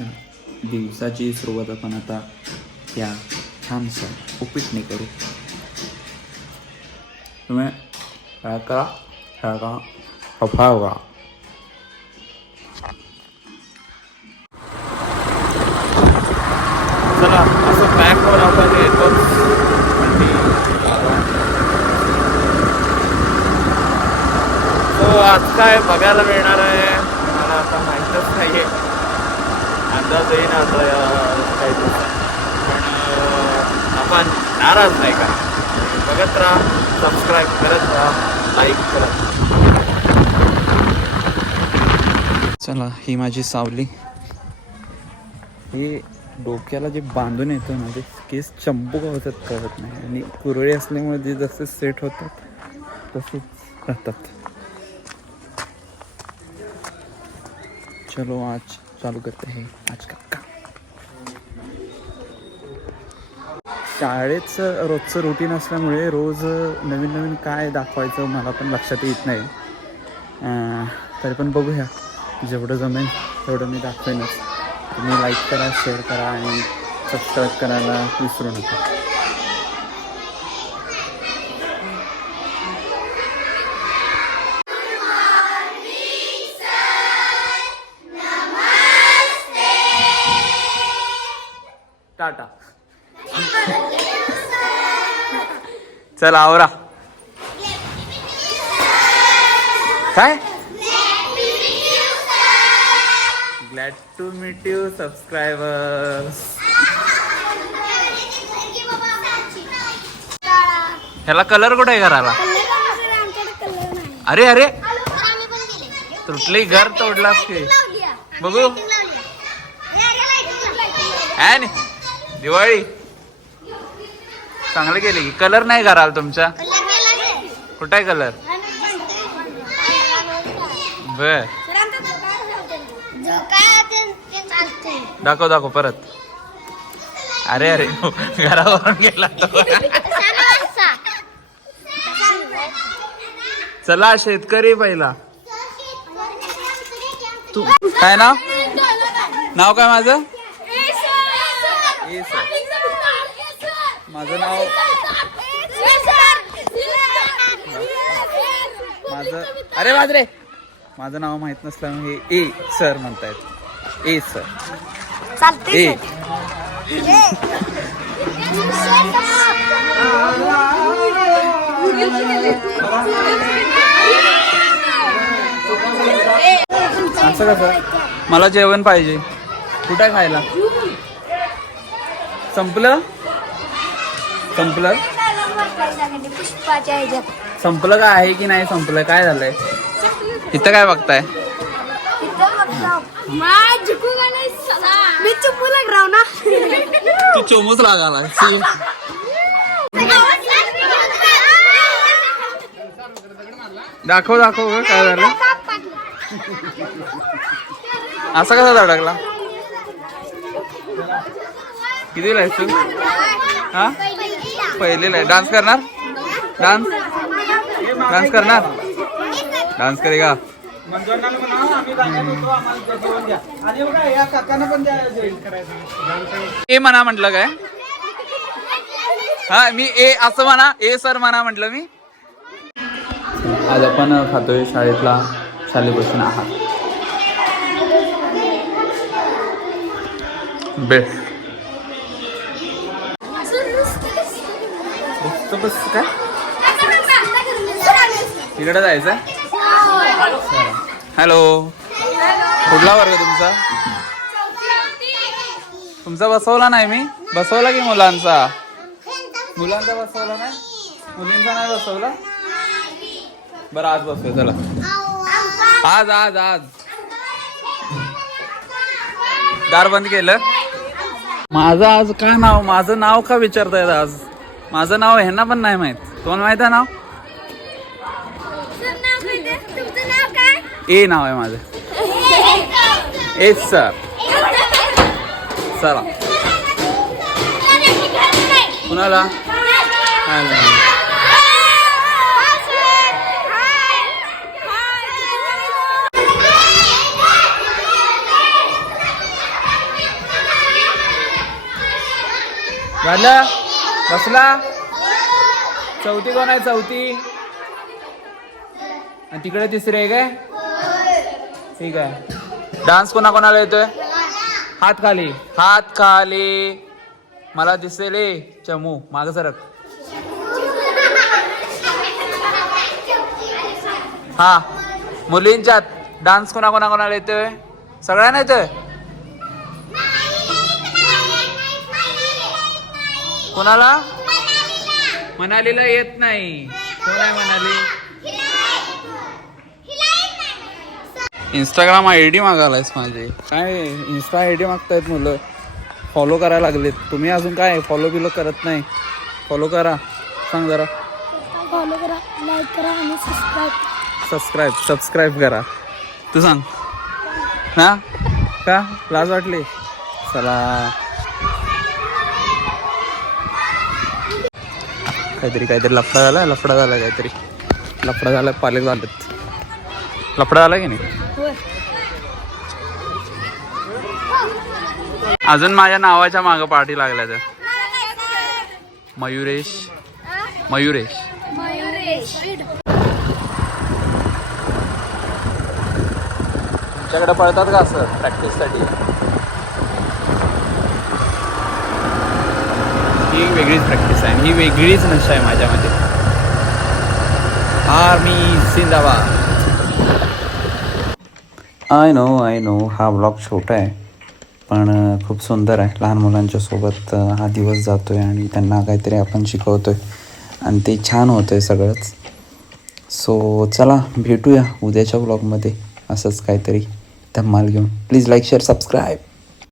दिवसाची सुरुवात आपण आता या छानशा उपीटने करू. तुम्ही काय करा काय करा अफाव करा. चला असं बॅकवर आपण येतोच. तो आज काय बघायला मिळणार आहे मला आता माहीतच नाही आहे. अंदाज येईन आता काही दिवसात. पण आपण नाराज नाही का. बघत राहा, सबस्क्राईब करत राहा, लाईक करा. चला ही माझी सावली. हे डोक्याला जे बांधून येतं ना ते केस चंपू का होतात कळत नाही. आणि कुरळे असल्यामुळे जे जसे सेट होतात तसेच राहतात. चलो आज चालू करते हैं आज का काम. शाळेचं रोजचं रुटीन असल्यामुळे रोज नवीन नवीन काय दाखवायचं मला पण लक्षात येत नाही. तरी पण बघूया, जेवढं जमेल तेवढं मी दाखवेनच. तुम्ही लाईक करा, शेअर करा आणि सबस्क्राईब करायला विसरू नका. टाटा. चल आवरा. काय glad to meet you subscribers. ह्याला कलर कुठे आहे घराला? अरे अरे तुटली घर तोडलास की. बघू आहे दिवाळी चांगली केली. कलर नाही घराला तुमच्या? कुठे आहे कलर? बर दाखव दाखव परत. अरे अरे घरावरून गेला तो. चला शेतकरी पहिला. तू काय नाव? नाव काय माझं? माझं नाव माझं अरे बाजरे माझं नाव माहित नसल्यामुळे ए सर म्हणतायत. ए सर ए. असं कसं? मला जेवण पाहिजे. कुठे खायला? संपलं संपलं संपलं काय आहे की नाही संपलं? काय झालंय इथं? काय बघताय? तू चोमूच लागाला. दाखव दाखव काय झालं. असा कसा धडकला? कितीला आहेस तू? हा पहिलेला आहे. डान्स करणार? डान्स डान्स करणार? डान्स करेगा? ए म्हणा म्हटलं काय? हा मी ए असं म्हणा. ए सर म्हणा म्हटलं मी. आज आपण खातोय शाळेतला शालेभूषण आहार. बेस्ट. बस काय तिकडे जायचं? हॅलो कुठला वर्ग तुमचा? तुमचा बसवला नाही मी. बसवला की मुलांचा? मुलांचा बसवला नाही, मुलींचा नाही बसवला. बरं आज बसवू. चला आज आज आज दार बंद केलं. माझं आज काय नाव? माझं नाव का विचारतायत आज? माझं नाव ह्यांना पण नाही माहित. तुम्हाला माहित आहे नाव? ए नाव आहे माझं. ए सर. चला कुणाला? झालं बसला. चौथी कोण आहे चौथी? आणि तिकडे तिसरी आहे काय? ठीक आहे. डान्स कोणा कोणाला येतोय? हात खाली, हात खाली. मला दिसेल चमू माग सरक. हा मुलींच्यात डान्स कोणा कोणाला येतोय? सगळ्यांना येतोय? कोणाला? मनालीला येत नाही. कोण आहे मनाली? इंस्टाग्राम ID मागायलायस माझे. काय इंस्टा ID मागतायत मुलं. फॉलो करायला लागलेत. तुम्ही अजून काय फॉलो बिलो करत नाही? फॉलो करा. सांग जरा. फॉलो करा, लाईक करा आणि सबस्क्राईब करा. तू सांग ना. का लाज वाटली? चला काहीतरी लफडा झाला पालक झालेत. लफडा झाला की नाही? अजून माझ्या नावाच्या मागं पार्टी लागल्या तर मयुरेश. तुमच्याकडे पळतात का असं प्रॅक्टिससाठी? ही वेगळीच प्रॅक्टिस आहे, ही वेगळीच नशा आहे माझ्यामध्ये. आर्मी जिंदाबाद. आय नो हा ब्लॉग छोटा आहे पण खूप सुंदर आहे. लहान मुलांच्या सोबत हा दिवस जातोय आणि त्यांना काहीतरी आपण शिकवतोय आणि ते छान होतंय सगळंच. सो चला भेटूया उद्याच्या ब्लॉगमध्ये असंच काहीतरी धमाल घेऊन. Please like share subscribe.